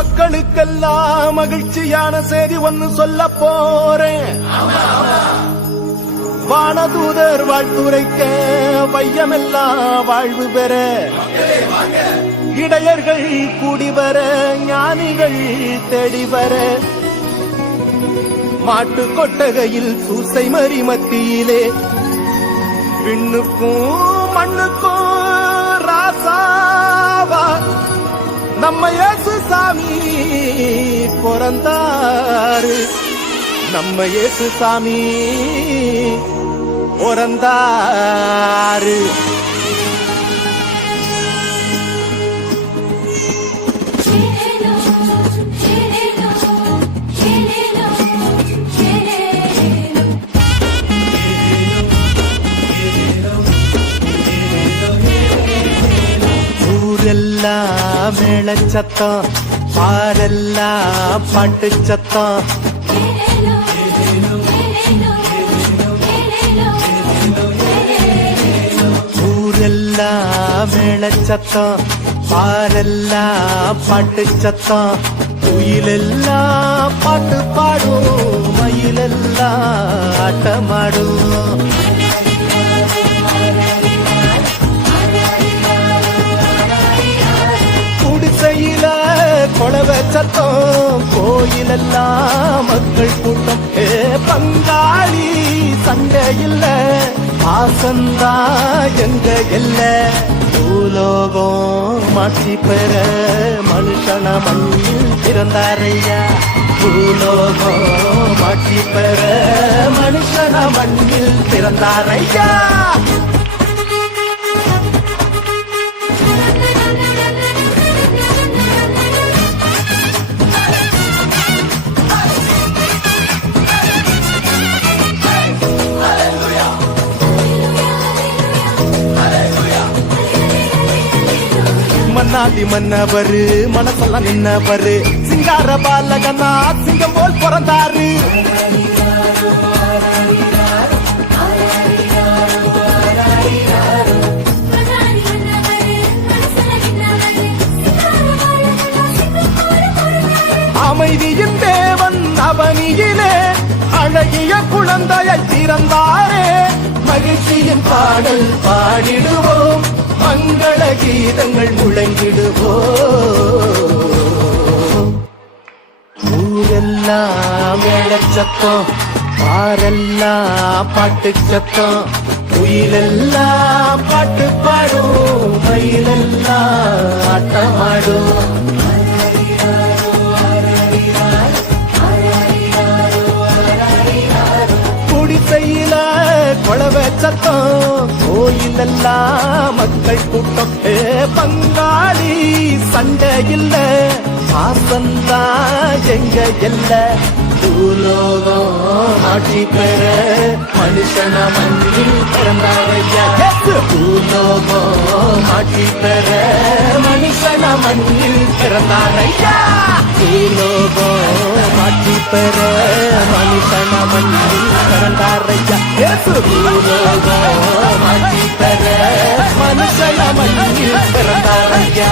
மக்களுக்கெல்லாம் மகிழ்ச்சியான செய்தி ஒன்னு சொல்ல போறேன். வானதூதர் வாழ்த்துரைக்க வையமெல்லாம் வாழ்வு பெற, இடையர்கள் கூடி வர, ஞானிகள் தேடி வர, மாட்டு கொட்டகையில் சூசை மறி மத்தியிலே விண்ணுக்கும் மண்ணுக்கும் ராசாவா நம்ம இயேசு சாமி பிறந்தாரு. நம்ம இயேசு சாமி பிறந்தாரு. ஊரெல்லாம் மேளச்சத்தம், பாரெல்லாம் பாட்டு சத்தம், ஊரெல்லாம் மேளச்சத்தம், பாரெல்லாம் பாட்டு சத்தம், குயிலெல்லாம் பாட்டு பாடும், மயிலெல்லாம் ஆட்டமாடும். குடிசையில கொளவ சத்தம், கோயிலெல்லாம் மக்கள் கூட்டம். பங்காளி சண்டை இல்ல, ஆசந்தா எங்க இல்ல. பூலோகம் மாற்றி பெற மனுஷன மண்ணில் பிறந்தாரையா. பூலோகம் மாற்றி பெற மனுஷன மண்ணில் பிறந்தாரையா. மன்னாதி மன்னவரு மனசெல்லாம் நின்னவரு, சிங்கார பாலகனா சிங்கம் போல் பிறந்தாரு. அமைதியின் தேவன் அவனியிலே அழகிய குழந்தையை பிறந்தாரே. மகிழ்ச்சியின் பாடல் பாடிடுவோம், மங்கள கீதங்கள் முழங்கிடுவோம். ஊரெல்லாம் மேளச்சத்தம், பாரெல்லாம் பாட்டு சத்தம், குயிலெல்லாம் பாட்டு பாடும், மயிலெல்லாம் ஆட்டமாடும். குடிசையில கொளவ சத்தம், கோயிலெல்லாம் மக்கள் கூட்டம். பங்காளி சண்டை இல்ல, ஆசந்தா எங்க இல்ல. பூலோகம் ஆட்சி பெற மனுஷன மண்ணில் பிறந்தாரையா. பூலோகம் ஆட்சி பெற மனுஷன மண்ணில் பிறந்தாரையா. பூலோகம் ஆட்சி பெற மனுஷன மண்ணில் பிறந்தாரையா. பூலோகம் ஆட்சி பெற மனுஷன மண்ணில் பிறந்தாரையா.